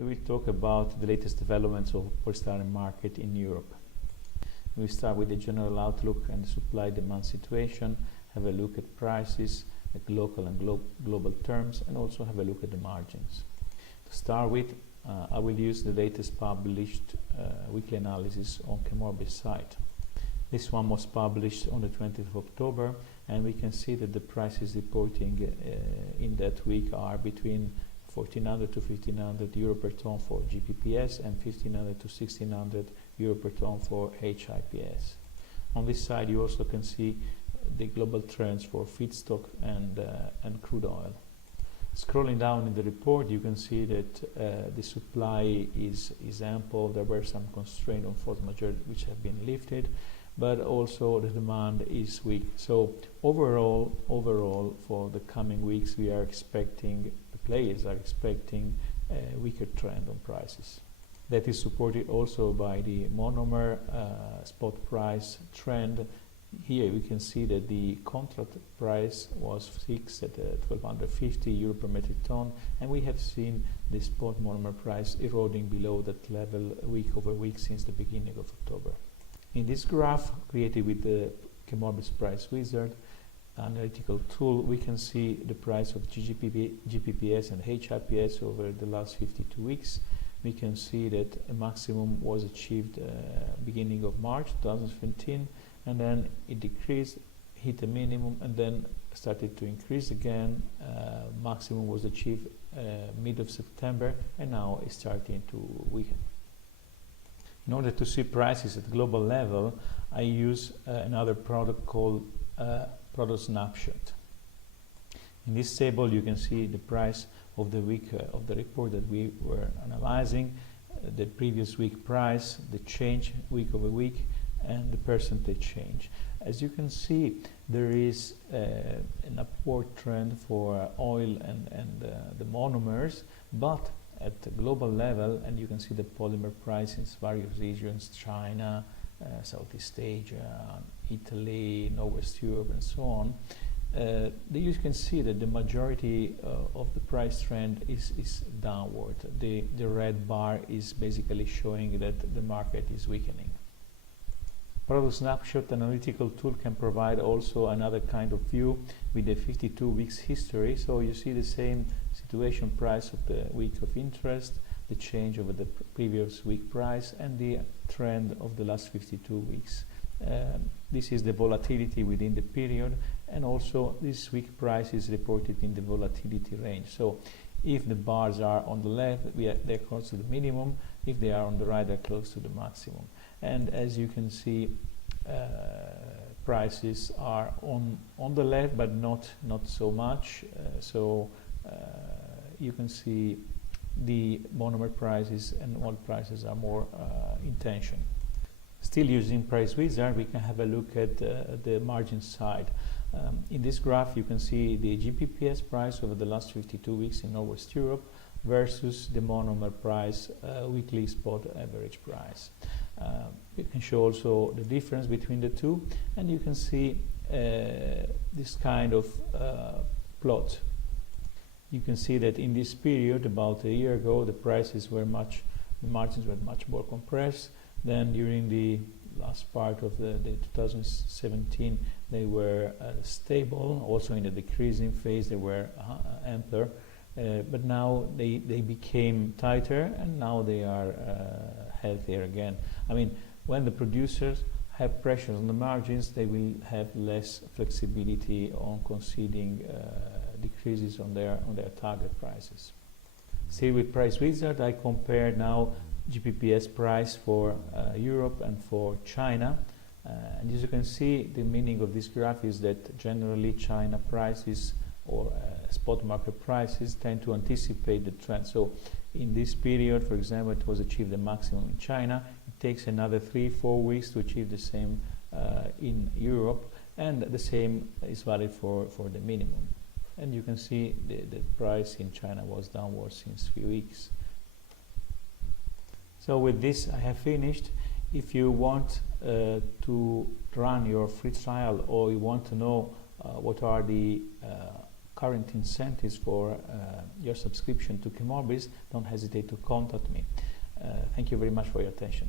we will talk about the latest developments of polystyrene market in Europe. We start with the general outlook and the supply-demand situation, have a look at prices at local and global terms, and also have a look at the margins. To start with, I will use the latest published weekly analysis on ChemOrbis site. This one was published on the 20th of October, and we can see that the prices reporting in that week are between 1400 to 1500 euro per ton for GPPS and 1500 to 1600 euro per ton for HDPE. On this side you also can see the global trends for feedstock and crude oil. Scrolling down in the report, you can see that the supply is ample. There were some constraints on force majeure which have been lifted, but also the demand is weak. So overall for the coming weeks we are expecting, the players are expecting a weaker trend on prices. That is supported also by the monomer spot price trend. Here we can see that the contract price was fixed at 1250 euro per metric ton, and we have seen the spot monomer price eroding below that level week over week since the beginning of October. In this graph created with the ChemOrbis price wizard analytical tool, we can see the price of GPPS and HDPE over the last 52 weeks. We can see that a maximum was achieved beginning of March 2017, and then it decreased, hit a minimum, and then started to increase again. Maximum was achieved mid of September, and now it's starting to weaken. In order to see prices at global level, I use another product called product snapshot. In this table you can see the price of the week of the report that we were analyzing, the previous week price, the change week over week, and the percentage change. As you can see, there is an upward trend for oil and the monomers, but at the global level, and you can see the polymer price in various regions, China, Southeast Asia, Italy, Northwest Europe, and so on. You can see that the majority of the price trend is downward. The red bar is basically showing that the market is weakening. Product snapshot analytical tool can provide also another kind of view with the 52 weeks history. So you see the same situation price of the week of interest, the change over the previous week price, and the trend of the last 52 weeks. This is the volatility within the period, and also this week price is reported in the volatility range. So if the bars are on the left, they're close to the minimum. If they are on the right, they're close to the maximum. And as you can see, prices are on the left, but not so much. You can see the monomer prices and oil prices are more in tension. Still using price wizard, we can have a look at the margin side. In this graph you can see the GPPS price over the last 52 weeks in Northwest Europe versus the monomer price weekly spot average price. You can show also the difference between the two, and you can see this kind of plot. You can see that in this period, about a year ago, the margins were much more compressed. Then during the last part of the 2017, they were stable. Also in the decreasing phase, they were ampler. But now they became tighter, and now they are healthier again. I mean, when the producers have pressures on the margins, they will have less flexibility on conceding decreases on their target prices. Still with price wizard, I compare now GPPS price for Europe and for China. And as you can see, the meaning of this graph is that generally China prices or spot market prices tend to anticipate the trend. So in this period, for example, it was achieved the maximum in China. It takes another 3-4 weeks to achieve the same in Europe, and the same is valid for the minimum. And you can see the price in China was downward since few weeks. So with this I have finished. If you want to run your free trial, or you want to know what are the current incentives for your subscription to ChemOrbis, don't hesitate to contact me. Thank you very much for your attention.